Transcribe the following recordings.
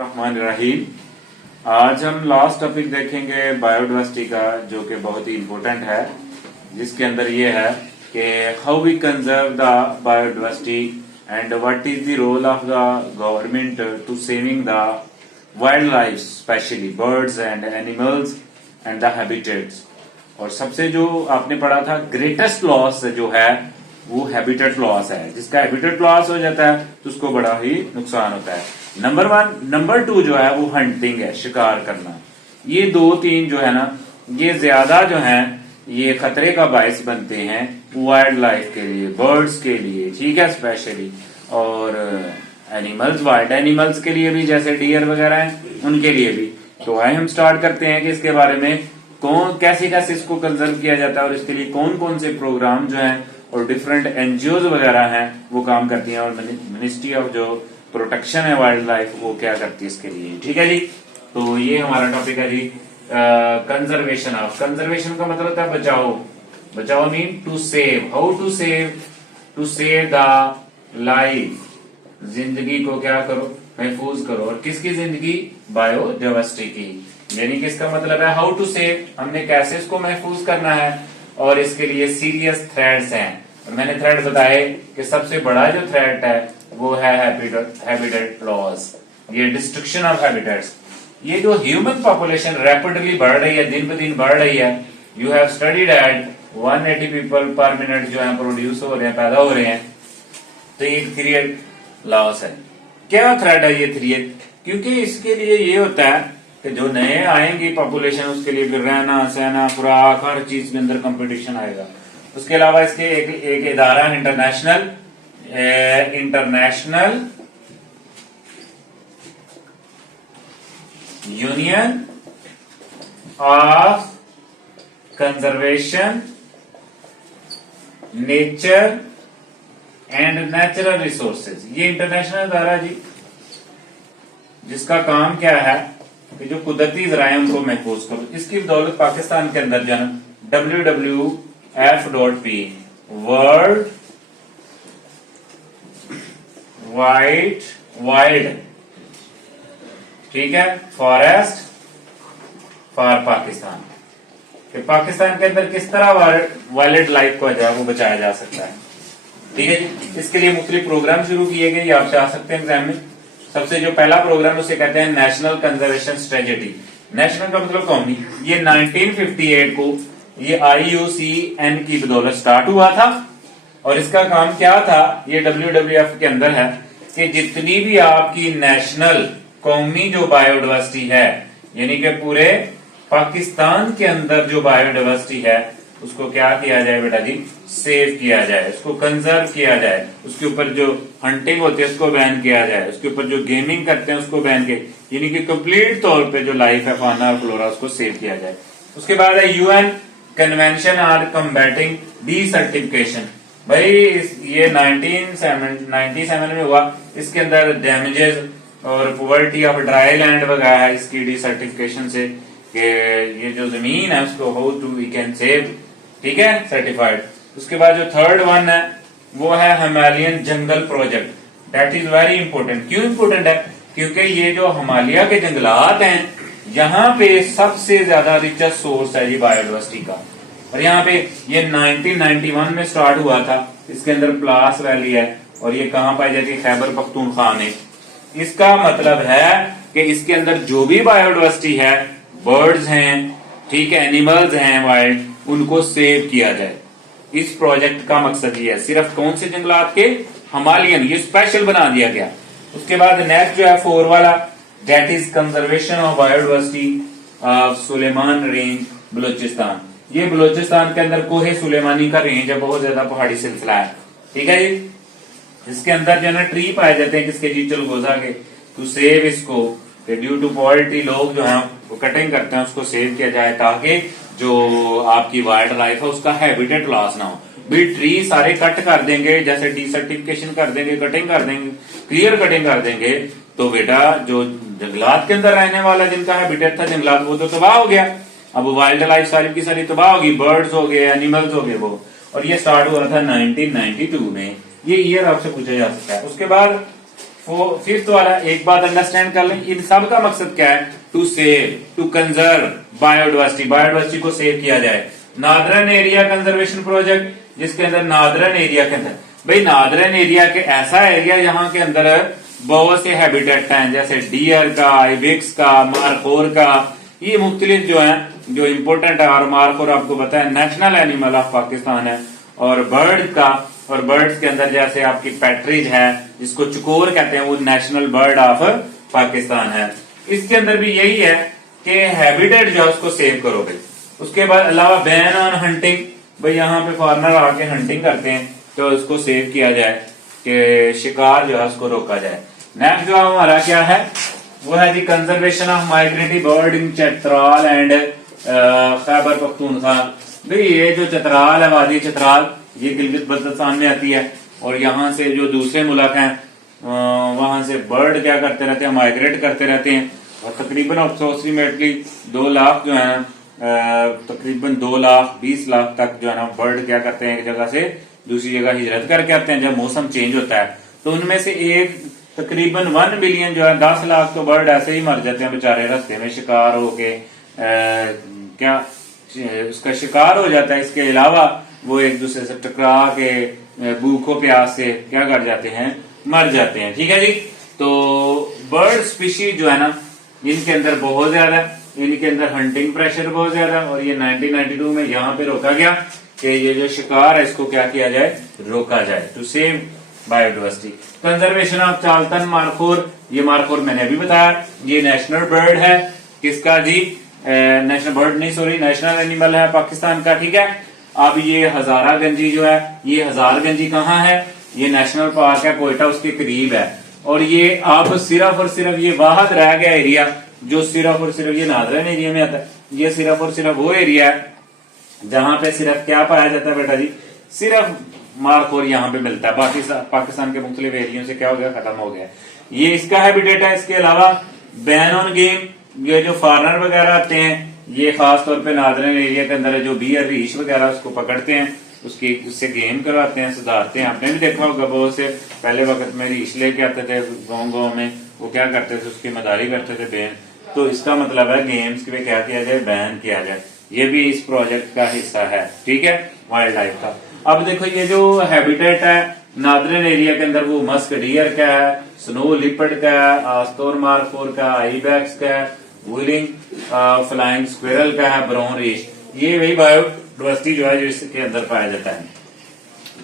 रहमान रहीम। आज हम last topic देखेंगे बायोडाइवर्सिटी का, जो कि बहुत ही इम्पोर्टेंट है, जिसके अंदर ये है कि how we conserve the biodiversity and what is the role of the government to saving the wild life, specially birds and animals and the habitats. और सबसे जो आपने पढ़ा था, ग्रेटेस्ट लॉस जो है वो हैबिटेट लॉस है। जिसका हैबिटेट लॉस हो जाता है तो उसको बड़ा ही नुकसान होता है। नंबर 1। नंबर 2 जो है वो हंटिंग है, शिकार करना। ये 2-3 जो है ना, ये ज्यादा जो है ये खतरे का बायस बनते हैं वाइल्ड लाइफ के लिए, बर्ड्स के लिए, ठीक है, स्पेशली। और एनिमल्स, वाइल्ड एनिमल्स के लिए भी, जैसे डियर वगैरह हैं, उनके लिए भी। तो आइए हम स्टार्ट करते हैं कि इसके बारे में कैसे कैसे इसको कंजर्व किया जाता है और इसके लिए कौन कौन से प्रोग्राम जो हैं और डिफरेंट एनजीओ वगैरह हैं वो काम करती हैं, और मिनिस्ट्री ऑफ जो प्रोटेक्शन है वाइल्ड लाइफ वो क्या करती है इसके लिए। ठीक है जी। तो ये हमारा टॉपिक है जी, कंजर्वेशन ऑफ। कंजर्वेशन का मतलब होता है बचाओ। बचाओ mean to save. How to save? To save the life. जिंदगी को क्या करो? महफूज करो। और किसकी जिंदगी? बायोडाइवर्सिटी की। यानी कि इसका मतलब है हाउ टू सेव, हमने कैसे इसको महफूज करना है। और इसके लिए सीरियस थ्रेट्स हैं। और मैंने थ्रेट बताए कि सबसे बड़ा जो थ्रेट है वो है हैबिटेट लॉस, ये डिस्ट्रक्शन ऑफ हैबिटेट्स। ये जो ह्यूमन पॉपुलेशन रैपिडली बढ़ रही है, दिन ब दिन बढ़ रही है। You have studied at 180 people पर मिनट जो है प्रोड्यूस हो रहे हैं, पैदा हो रहे हैं। तो ये थ्रेट लॉस है। क्या थ्रेट है ये थ्रेट? क्योंकि इसके लिए ये होता है कि जो नए आएंगे पॉपुलेशन, उसके लिए फिर रहना सहना पूरा हर चीज के अंदर कंपटीशन आएगा। उसके अलावा इसके एक इदारा international union of conservation nature and natural resources. ये इंटरनेशनल इदारा जी, जिसका काम क्या है कि जो कुदरती जराए उनको महफूज करो। इसकी बदौलत पाकिस्तान के अंदर जो है WWF.P वर्ल्ड वाइल्ड, ठीक है, फॉरेस्ट फॉर पाकिस्तान, कि पाकिस्तान के अंदर किस तरह वाइल्ड लाइफ को जो है वो बचाया जा सकता है। ठीक है जी। इसके लिए मुख्तलिफ प्रोग्राम शुरू किए गए, आपसे आ सकते हैं एग्जाम में। सबसे जो पहला प्रोग्राम उसे कहते हैं नेशनल कंजर्वेशन स्ट्रेटेजी। नेशनल का मतलब कौमी। ये 1958 को ये IUCN की बदौलत स्टार्ट हुआ था। और इसका काम क्या था, ये WWF के अंदर है कि जितनी भी आपकी नेशनल कौमी जो बायोडाइवर्सिटी है, यानी कि पूरे पाकिस्तान के अंदर जो बायोडाइवर्सिटी है, उसको क्या किया जाए बेटा जी? सेव किया जाए, उसको कंजर्व किया जाए। उसके ऊपर जो हंटिंग होती है उसको बैन किया जाए, उसके ऊपर जो गेमिंग करते हैं उसको बैन किया, यानी कि कंप्लीट तौर पे जो लाइफ है, फाना और फ्लोरा, उसको सेव किया जाए। उसके बाद है UN कन्वेंशन ऑन कम्बैटिंग डीसर्टिफिकेशन। भाई ये 1997 में हुआ। इसके अंदर डैमेजेस और पॉवर्टी ऑफ ड्राई लैंड वगैरह है इसकी डीसर्टिफिकेशन से, कि ये जो जमीन है उसको how to we can save, ठीक है, सर्टिफाइड। उसके बाद जो थर्ड वन है वो है Himalayan jungle project. That is very important. क्यों इंपॉर्टेंट है? क्योंकि ये जो हिमालय के जंगलात हैं, यहाँ पे सबसे ज्यादा रिचेस्ट सोर्स है ये बायोडाइवर्सिटी का। और यहाँ पे ये 1991 में स्टार्ट हुआ था। इसके अंदर प्लास वैली है और ये कहाँ पाई जाती है? खैबर पख्तूनख्वा में। इसका मतलब है कि इसके अंदर जो भी बायोडाइवर्सिटी है, बर्ड्स हैं, ठीक है, एनिमल्स हैं वाइल्ड, उनको सेव किया जाए। इस प्रोजेक्ट का मकसद ये है। सिर्फ कौन से जंगलात के? हिमालयन, ये स्पेशल बना दिया गया। उसके बाद नेक्स्ट जो है 4 वाला, that is conservation of biodiversity of Sulaiman range, Balochistan. ये बलूचिस्तान के अंदर कोहे सुलेमानी का रेंज है, बहुत ज्यादा पहाड़ी सिलसिला है। ठीक है जी। इसके अंदर जो है ट्री पाए जाते हैं किसके? जी, चिलगोजा के। टू सेव इसको, ड्यू टू पॉवर्टी लोग जो है वो कटिंग करते हैं, उसको सेव किया जाए ताकि जो आपकी वाइल्ड लाइफ है उसका हैबिटेट लॉस ना हो। भी ट्री सारे कट कर देंगे, जैसे डीसर्टिफिकेशन कर देंगे, कटिंग कर देंगे, क्लियर कटिंग कर देंगे, तो बेटा जो जंगलात के अंदर रहने वाला जिनका हैबिटेट था जंगलात, वो तो तबाह हो गया। अब वाइल्ड लाइफ सारी की सारी तबाह होगी, बर्ड्स हो गए, एनिमल्स हो गए वो। और ये स्टार्ट हुआ था 1992 में। ये ईयर आपसे पूछा जा सकता है। उसके बाद फिफ्थ वाला एक बात अंडरस्टैंड कर लें, इन सब का मकसद क्या है? To save, to conserve biodiversity, biodiversity को सेव किया जाए। नादरन एरिया कंजर्वेशन प्रोजेक्ट, जिसके अंदर नादरन एरिया के अंदर, भाई नादरन एरिया के ऐसा एरिया यहाँ के अंदर बहुत से हैबिटेट हैं, जैसे डियर का, आइबेक्स का, मारखोर का, ये मुख्तलिफ जो है जो इम्पोर्टेंट है। और मारखोर आपको पता है नेशनल एनिमल ऑफ पाकिस्तान है। और बर्ड का, और बर्ड्स के अंदर जैसे आपकी पैट्रिज है जिसको चकोर कहते हैं, वो नेशनल बर्ड ऑफ पाकिस्तान है। इसके अंदर भी यही है कि हैबिटेट जो है उसको सेव करो भाई। उसके बाद अलावा बैन ऑन हंटिंग, भाई यहाँ पे फॉरनर आके हंटिंग करते हैं तो उसको सेव किया जाए कि शिकार जो है उसको रोका जाए। नेक्स्ट जो हमारा क्या है वो है जी conservation of migratory bird in Chitral and Khyber Pakhtunkhwa. भाई ये जो चतराल है, वादी चतराल, ये गिलगित बल्तिस्तान में आती है। और यहाँ से जो दूसरे मुल्क हैं वहां से बर्ड क्या करते रहते हैं, माइग्रेट करते रहते हैं। और तकरीबन अप्रोक्सीमेटली 2 लाख जो है तकरीबन 2,20,00,000 तक जो है ना बर्ड क्या करते हैं एक जगह से दूसरी जगह हिजरत करके आते हैं जब मौसम चेंज होता है। तो उनमें से एक तकरीबन 1 मिलियन जो है 10 लाख तो बर्ड ऐसे ही मर जाते हैं बेचारे, रास्ते में शिकार होके क्या उसका शिकार हो जाता है। इसके अलावा वो एक दूसरे से टकरा के भूखों प्यास से क्या कर जाते हैं, मर जाते हैं। ठीक है जी। तो बर्ड स्पीशीज जो है ना इनके अंदर बहुत ज्यादा, इनके अंदर हंटिंग प्रेशर बहुत ज्यादा। और ये 1992 में यहाँ पे रोका गया कि ये जो शिकार है इसको क्या किया जाए, रोका जाए, to save biodiversity. Conservation of Chiltan markhor, ये मारखोर मैंने अभी बताया, ये नेशनल बर्ड है किसका जी, नेशनल बर्ड नहीं सॉरी नेशनल एनिमल है पाकिस्तान का। ठीक है। अब ये हजारागंजी जो है, ये हजारगंजी कहाँ है, ये नेशनल पार्क है कोयटा, उसके करीब है। और ये अब सिर्फ और सिर्फ ये वाहद रह गया एरिया जो सिर्फ और सिर्फ ये नादरन एरिया में आता है। ये सिर्फ और सिर्फ वो एरिया है जहां पे सिर्फ क्या पाया जाता है बेटा जी, सिर्फ मारखोर यहाँ पे मिलता है। बाकी पाकिस्तान के मुख्तलिफ एरियो से क्या हो गया, खत्म हो गया। ये इसका हैबिटेट है। इसके अलावा बैन ऑन गेम, ये जो फॉरनर वगैरह आते हैं ये खास तौर पे नादरन एरिया के अंदर जो बियर रीछ वगैरह उसको पकड़ते हैं, उससे गेम करवाते हैं, सुधारते हैं। आपने भी देखा होगा बहुत से पहले वक्त में रीछ लेके आते थे गाँव में, वो क्या करते थे उसकी मदारी करते थे बैन। तो इसका मतलब है गेम्स पे क्या किया जाए, बैन किया जाए। ये भी इस प्रोजेक्ट का हिस्सा है। ठीक है, वाइल्ड लाइफ का। अब देखो ये जो हैबिटेट है नादरन एरिया के अंदर, वो मस्क डियर का है, स्नो लिपर्ड का है, आस्तोर मारखोर का, आईबैक्स का है, व्हीलिंग फ्लाइंग स्क्विरल का है, ब्राउन रीछ। ये वही बायोडाइवर्सिटी जो है जो इसके अंदर पाया जाता है।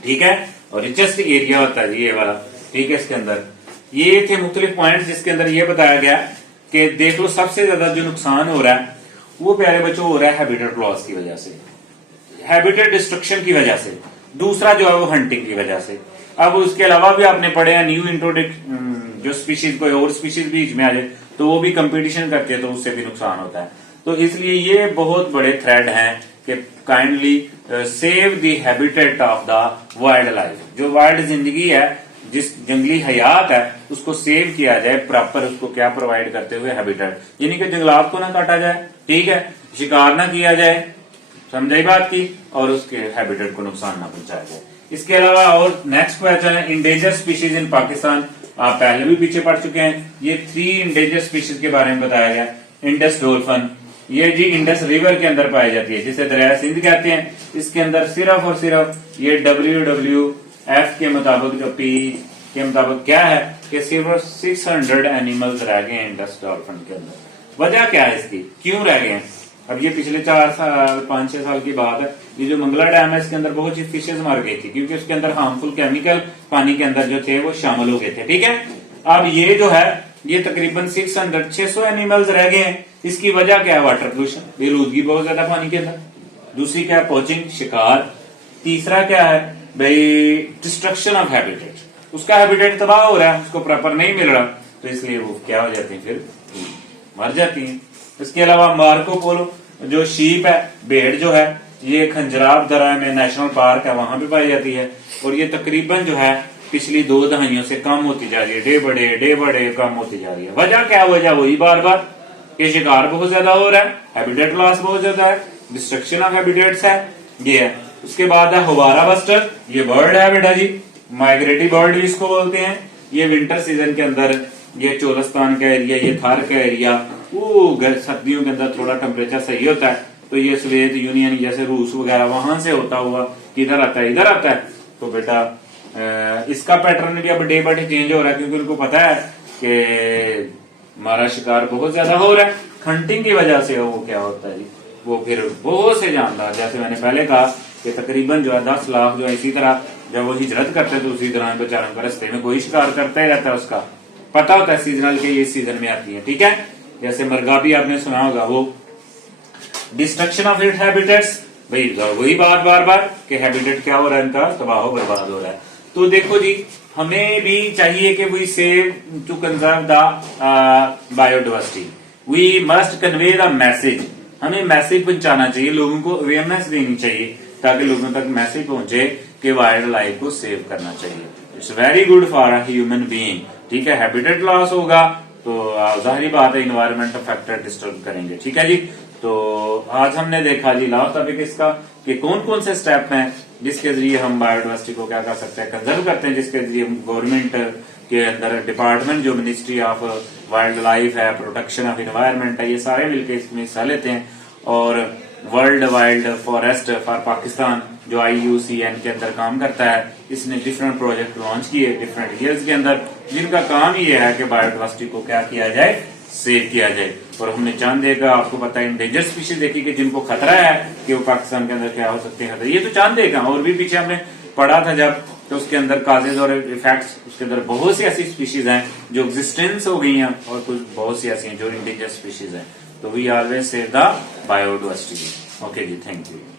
ठीक है। और रिचेस्ट एरिया होता है ये वाला। ठीक है। इसके अंदर ये थे मुख्तलिफ पॉइंट जिसके अंदर ये बताया गया कि देख लो सबसे ज्यादा जो नुकसान हो रहा है वो प्यारे बच्चों हो रहा है हैबिटेट लॉस की वजह से, हैबिटेट डिस्ट्रक्शन की वजह से। दूसरा जो है वो हंटिंग की वजह से। अब उसके अलावा भी आपने पढ़े हैं न्यू इंट्रोडक्ट जो स्पीशीज कोई और स्पीशीज बीच में आ जाए तो वो भी कंपटीशन करती है तो उससे भी नुकसान होता है। तो इसलिए ये बहुत बड़े थ्रेड हैं कि kindly save the habitat of the wild life. जो वाइल्ड जिंदगी है, जिस जंगली हयात है उसको सेव किया जाए, प्रॉपर उसको क्या प्रोवाइड करते हुए हैबिटेट, यानी कि जंगलात को ना काटा जाए। ठीक है। शिकार ना किया जाए, समझाई बात की, और उसके हैबिटेट को नुकसान ना पहुंचाया जाए। इसके अलावा और नेक्स्ट क्वेश्चन है इंडेंजर स्पीशीज इन पाकिस्तान। आप पहले भी पीछे पढ़ चुके हैं। ये 3 इंडेंजर स्पीशीज के बारे में बताया गया। इंडस डॉल्फिन, ये जी इंडस रिवर के अंदर पाई जाती है जिसे दरिया सिंध कहते हैं। इसके अंदर सिर्फ और सिर्फ ये WWF के मुताबिक जो पी के मुताबिक क्या है कि सिर्फ 600 एनिमल्स रह गए हैं इंडस डॉल्फिन के अंदर। वजह क्या है इसकी, क्यों रह गए हैं? अब ये पिछले 4 साल 5-6 साल की बात है। ये जो मंगला डैम है इसके अंदर बहुत सी फिशेज मर गई थी क्योंकि उसके अंदर हार्मफुल केमिकल पानी के अंदर जो थे वो शामिल हो गए थे। ठीक है। अब ये जो है ये तकरीबन 600 एनिमल्स रह गए हैं। इसकी वजह क्या है? वाटर पोल्यूशन, बेलूदगी बहुत ज्यादा पानी के अंदर। दूसरी क्या है? पोचिंग, शिकार। तीसरा क्या है भाई? डिस्ट्रक्शन ऑफ हैबिटेट, उसका हैबिटेट तबाह हो रहा है, उसको प्रॉपर नहीं मिल रहा, तो इसलिए वो क्या हो जाती है, फिर मर जाती है। इसके अलावा मार्को पोलो जो शीप है, भेड़ जो है, ये खंजराब दरा में नेशनल पार्क है वहां पे पाई जाती है। और ये तकरीबन जो है पिछली 2 दहाइयों से कम होती जा रही है, डे बड़े कम होती जा रही है। वजह क्या? वजह वही बार बार ये शिकार बहुत ज्यादा हो रहा है, हैबिटेट लॉस बहुत ज्यादा है, डिस्ट्रक्शन ऑफ हैबिटेट्स है, ये है। उसके बाद है हुबारा बस्टर, ये बर्ड है बेटा जी, माइग्रेटरी बर्ड भी इसको बोलते हैं। ये विंटर सीजन के अंदर ये चोलस्तान का एरिया, ये थार का एरिया, वो सर्दियों के अंदर थोड़ा टेम्परेचर सही होता है, तो ये सोवियत यूनियन जैसे रूस वगैरह वहां से होता हुआ किधर आता है, इधर आता है। तो बेटा इसका पैटर्न भी अब डे बाय डे चेंज हो रहा है, क्योंकि उनको पता है कि हमारा शिकार बहुत ज्यादा हो रहा है। हंटिंग की वजह से वो क्या होता है जी, वो फिर बहुत से जानदार, जैसे मैंने पहले कहा कि तकरीबन जो है 10 लाख जो है इसी तरह जब वो हिजरत करते तो उसी दौरान बेचारों को रास्ते में कोई शिकार करता ही रहता है, उसका पता होता है सीजनल के ये सीजन में आती है, ठीक है। जैसे मरगा भी आपने सुना होगा, वो डिस्ट्रक्शन ऑफ इट हैबिटेट्स, भाई वही बात बार बार कि हैबिटेट क्या हो रहा है इनका, तबाह बर्बाद हो रहा है। तो देखो जी, हमें भी चाहिए कि we save to conserve the biodiversity, we must convey the message, हमें मैसेज पहुंचाना चाहिए, लोगों को अवेयरनेस देनी चाहिए ताकि लोगों तक मैसेज पहुंचे कि वाइल्ड लाइफ को सेव करना चाहिए। It's very good for a human being, ठीक है। हैबिटेट लॉस होगा तो जाहिर बात है इन्वायरमेंटल फैक्टर डिस्टर्ब करेंगे, ठीक है जी। तो आज हमने देखा जी लास्ट टॉपिक इसका कि कौन कौन से स्टेप हैं जिसके जरिए हम बायोडाइवर्सिटी को क्या कर सकते हैं, कंजर्व करते हैं, जिसके जरिए गवर्नमेंट के अंदर डिपार्टमेंट जो मिनिस्ट्री ऑफ वाइल्ड लाइफ है, प्रोटेक्शन ऑफ इन्वायरमेंट है, ये सारे मिलकर इसमें हिस्सा लेते हैं। और world wild forest for Pakistan जो IUCN के अंदर काम करता है, इसने डिफरेंट प्रोजेक्ट लॉन्च किए डिफरेंट ईयर्स के अंदर, जिनका काम ये है कि बायोडाइवर्सिटी को क्या किया जाए, सेव किया जाए। और हमने चांदे का आपको पता है इंडेंजर स्पीशीज देखी कि जिनको खतरा है कि वो पाकिस्तान के अंदर क्या हो सकते हैं, ये तो चांदे का, और भी पीछे हमने पढ़ा था जब, तो उसके अंदर काजेज और इफेक्ट्स, उसके अंदर बहुत सी ऐसी स्पीशीज हैं जो एग्जिस्टेंस हो गई हैं और कुछ बहुत सी ऐसी हैं जो इंडेंजर स्पीशीज हैं। तो we always save the biodiversity. Okay जी, थैंक यू।